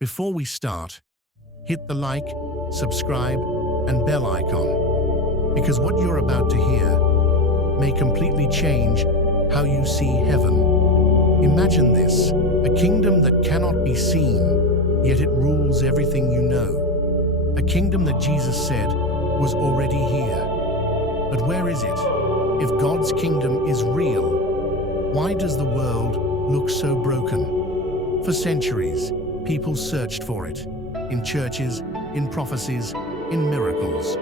Before we start, hit the like, subscribe, and bell icon, because what you're about to hear may completely change how you see heaven. Imagine this, a kingdom that cannot be seen, yet it rules everything you know. A kingdom that Jesus said was already here. But where is it? If God's kingdom is real, why does the world look so broken? For centuries, people searched for it, in churches, in prophecies, in miracles.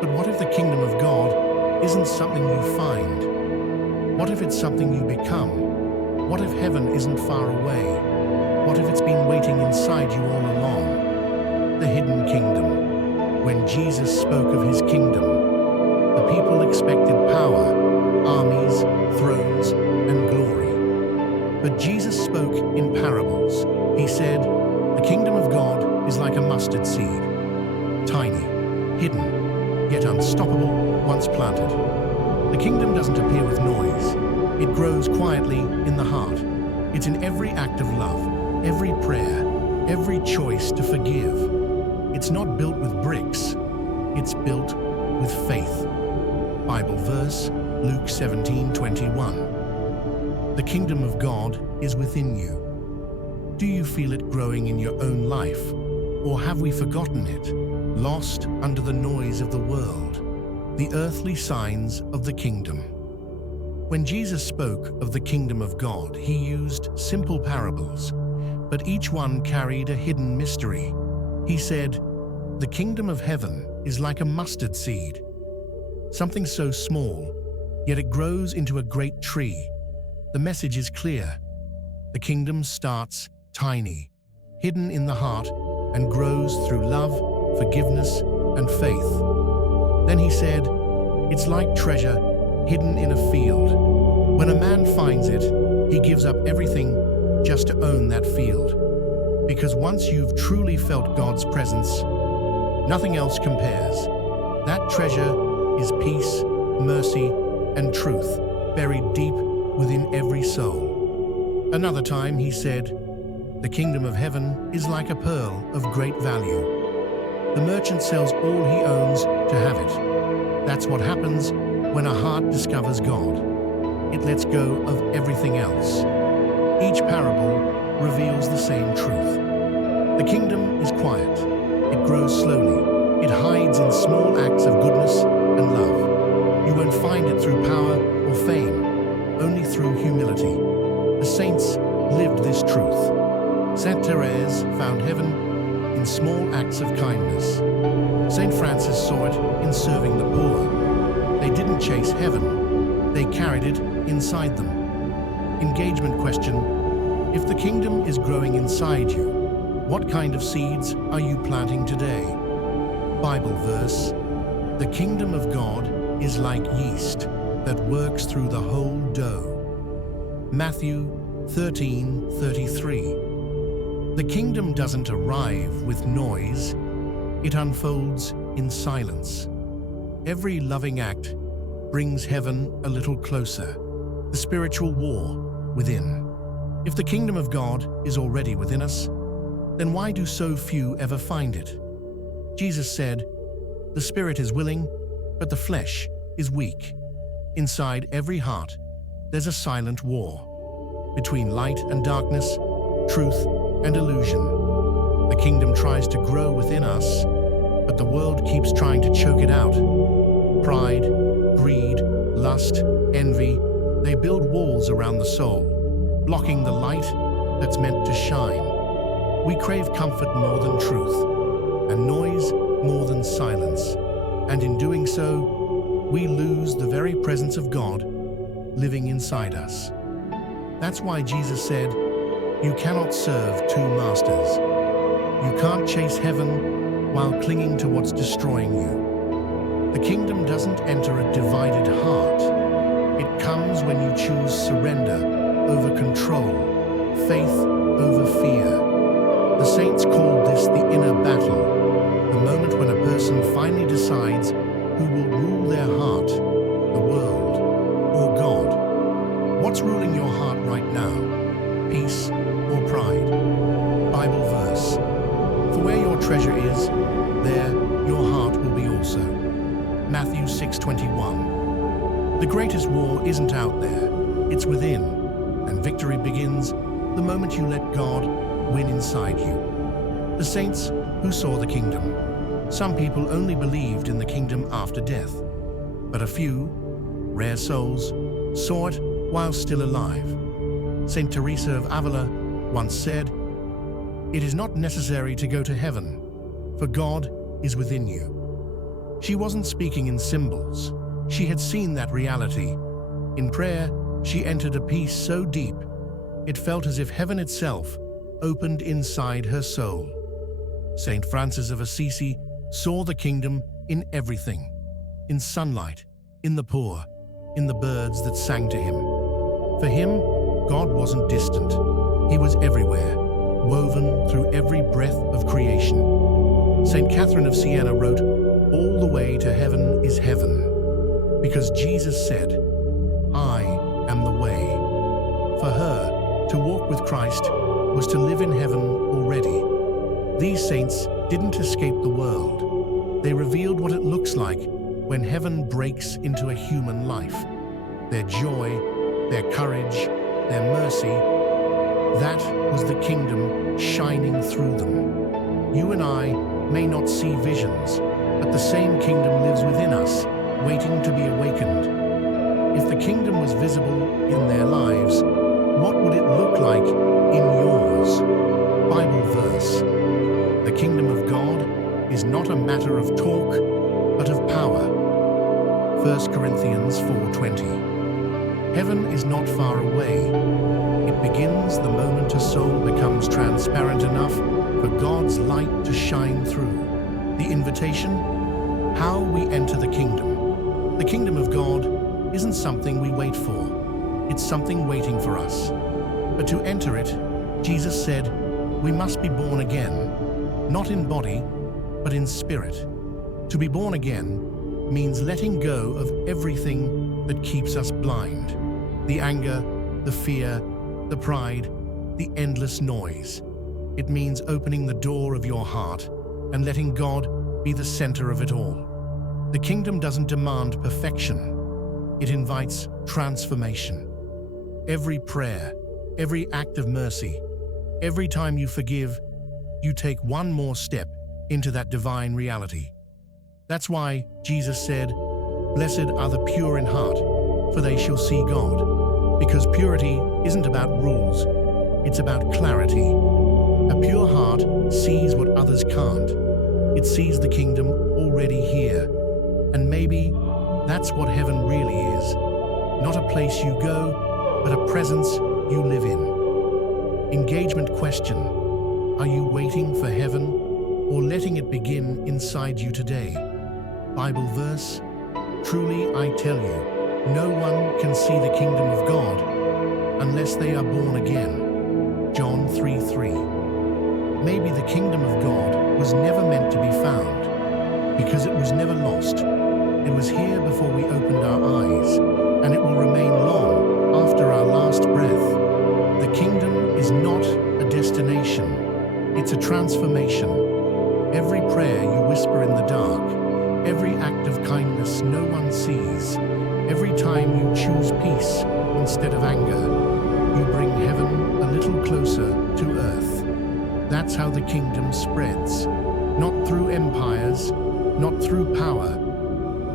But what if the kingdom of God isn't something you find? What if it's something you become? What if heaven isn't far away? What if it's been waiting inside you all along? The hidden kingdom. When Jesus spoke of his kingdom, the people expected power, armies, thrones, and glory. But Jesus spoke in parables. He said, "The kingdom of God is like a mustard seed, tiny, hidden, yet unstoppable once planted." The kingdom doesn't appear with noise. It grows quietly in the heart. It's in every act of love, every prayer, every choice to forgive. It's not built with bricks. It's built with faith. Bible verse, Luke 17:21. The kingdom of God is within you. Do you feel it growing in your own life? Or have we forgotten it, lost under the noise of the world, the earthly signs of the kingdom? When Jesus spoke of the kingdom of God, he used simple parables, but each one carried a hidden mystery. He said, "The kingdom of heaven is like a mustard seed," something so small, yet it grows into a great tree. The message is clear. The kingdom starts tiny, hidden in the heart, and grows through love, forgiveness, and faith. Then he said, "It's like treasure hidden in a field. When a man finds it, he gives up everything just to own that field." Because once you've truly felt God's presence, nothing else compares. That treasure is peace, mercy, and truth, buried deep within every soul. Another time he said, "The kingdom of heaven is like a pearl of great value. The merchant sells all he owns to have it." That's what happens when a heart discovers God. It lets go of everything else. Each parable reveals the same truth. The kingdom is quiet. It grows slowly. It hides in small acts of goodness and love. You won't find it through power or fame, only through humility. The saints lived this truth. Saint Therese found heaven in small acts of kindness. Saint Francis saw it in serving the poor. They didn't chase heaven, they carried it inside them. Engagement question: if the kingdom is growing inside you, what kind of seeds are you planting today? Bible verse: the kingdom of God is like yeast that works through the whole dough. Matthew 13:33. The kingdom doesn't arrive with noise, it unfolds in silence. Every loving act brings heaven a little closer, the spiritual war within. If the kingdom of God is already within us, then why do so few ever find it? Jesus said, "The spirit is willing, but the flesh is weak." Inside every heart, there's a silent war between light and darkness, truth and illusion. The kingdom tries to grow within us, but the world keeps trying to choke it out. Pride, greed, lust, envy, they build walls around the soul, blocking the light that's meant to shine. We crave comfort more than truth, and noise more than silence. And in doing so, we lose the very presence of God living inside us. That's why Jesus said, "You cannot serve two masters." You can't chase heaven while clinging to what's destroying you. The kingdom doesn't enter a divided heart. It comes when you choose surrender over control, faith over fear. The saints called this the inner battle, the moment when a person finally decides who will rule their heart, the world, or God. What's ruling your heart right now? Peace or pride? Bible verse: treasure is, there your heart will be also. Matthew 6:21. The greatest war isn't out there, it's within, and victory begins the moment you let God win inside you. The saints who saw the kingdom. Some people only believed in the kingdom after death, but a few, rare souls, saw it while still alive. Saint Teresa of Avila once said, "It is not necessary to go to heaven, for God is within you." She wasn't speaking in symbols. She had seen that reality. In prayer, she entered a peace so deep, it felt as if heaven itself opened inside her soul. Saint Francis of Assisi saw the kingdom in everything, in sunlight, in the poor, in the birds that sang to him. For him, God wasn't distant. He was everywhere, woven through every breath of creation. Saint Catherine of Siena wrote, "All the way to heaven is heaven," because Jesus said, "I am the way." For her, to walk with Christ was to live in heaven already. These saints didn't escape the world. They revealed what it looks like when heaven breaks into a human life. Their joy, their courage, their mercy, that was the kingdom shining through them. You and I may not see visions, but the same kingdom lives within us, waiting to be awakened. If the kingdom was visible in their lives, what would it look like in yours? Bible verse. The kingdom of God is not a matter of talk, but of power. 1 Corinthians 4:20. Heaven is not far away. It begins the moment a soul becomes transparent enough for God's light to shine through. The invitation? How we enter the kingdom. The kingdom of God isn't something we wait for. It's something waiting for us. But to enter it, Jesus said, we must be born again, not in body, but in spirit. To be born again means letting go of everything that keeps us blind. The anger, the fear, the pride, the endless noise. It means opening the door of your heart and letting God be the center of it all. The kingdom doesn't demand perfection. It invites transformation. Every prayer, every act of mercy, every time you forgive, you take one more step into that divine reality. That's why Jesus said, "Blessed are the pure in heart, for they shall see God." Because purity isn't about rules, it's about clarity. A pure heart sees what others can't. It sees the kingdom already here. And maybe that's what heaven really is. Not a place you go, but a presence you live in. Engagement question. Are you waiting for heaven or letting it begin inside you today? Bible verse. Truly I tell you, no one can see the kingdom of God unless they are born again. John 3:3. Maybe the kingdom of God was never meant to be found because it was never lost. It was here before we opened our eyes, and it will remain long after our last breath. The kingdom is not a destination, it's a transformation. Every prayer you whisper in the dark, every act of kindness no one sees, every time you choose peace instead of anger, you bring heaven a little closer to earth. That's how the kingdom spreads, not through empires, not through power,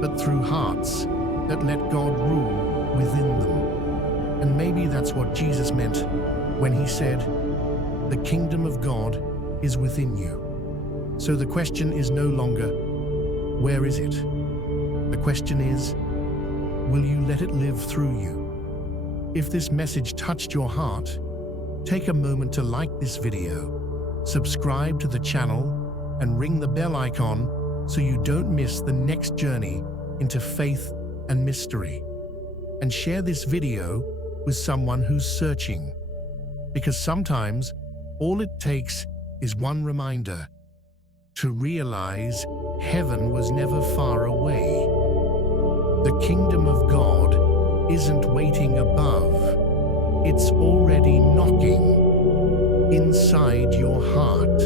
but through hearts that let God rule within them. And maybe that's what Jesus meant when he said, "The kingdom of God is within you." So the question is no longer, where is it? The question is, will you let it live through you? If this message touched your heart, take a moment to like this video, subscribe to the channel, and ring the bell icon so you don't miss the next journey into faith and mystery. And share this video with someone who's searching, because sometimes all it takes is one reminder to realize heaven was never far away. The kingdom of God isn't waiting above, it's already knocking inside your heart.